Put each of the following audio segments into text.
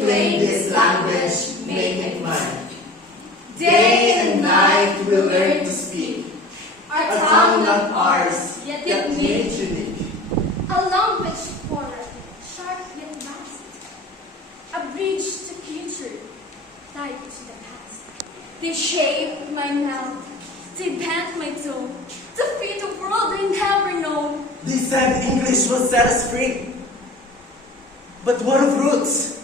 claim this language, make it mine. Day and night we'll learn to speak. Our A tongue not ours, yet made unique. A language foreign, sharp yet vast. A bridge to future, tied to the past. They shape my mouth, they bend my tone, to fit a world I never known. They said English will set us free. But what of roots?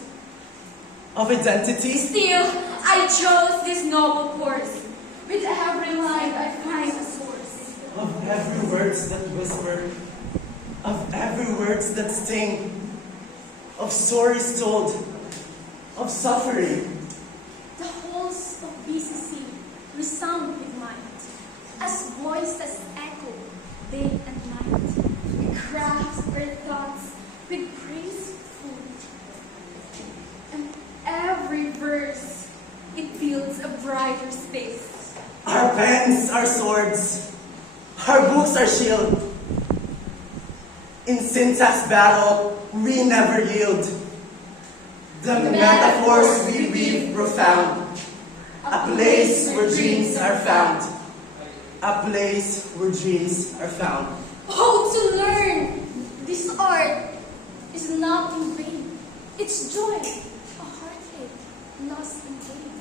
Of identity? Still, I chose this noble course. With every line I find a source. Of every words that whisper, of every words that sting, of stories told, of suffering. The halls of BCC resound with might, as voices echo day and night. We craft our thoughts with graceful, and every verse it builds a brighter space. Our pens are swords, our books are shield. In syntax battle, we never yield. The metaphors we weave profound, a place where dreams are found. A place where dreams are found. Oh, to learn this art is not in vain. It's joy, a heartache lost in vain.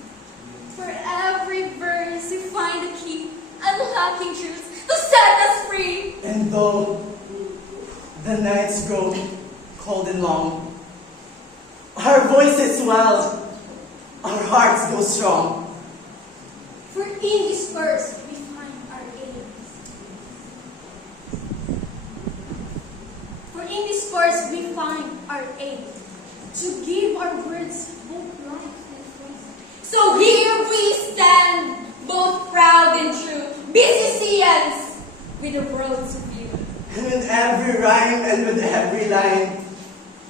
For every verse we find a key, unlocking truths to set us free. And though the nights grow cold and long, our voices swell, our hearts go strong. For in this verse we find our aim. For in this verse we find our aim, to give our words both life and faith. So here we stand, both proud and true, BCCians, with the world to view. And with every rhyme and with every line,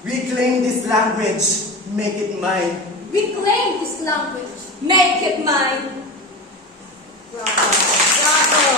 we claim this language, make it mine. We claim this language, make it mine. Bravo! Bravo!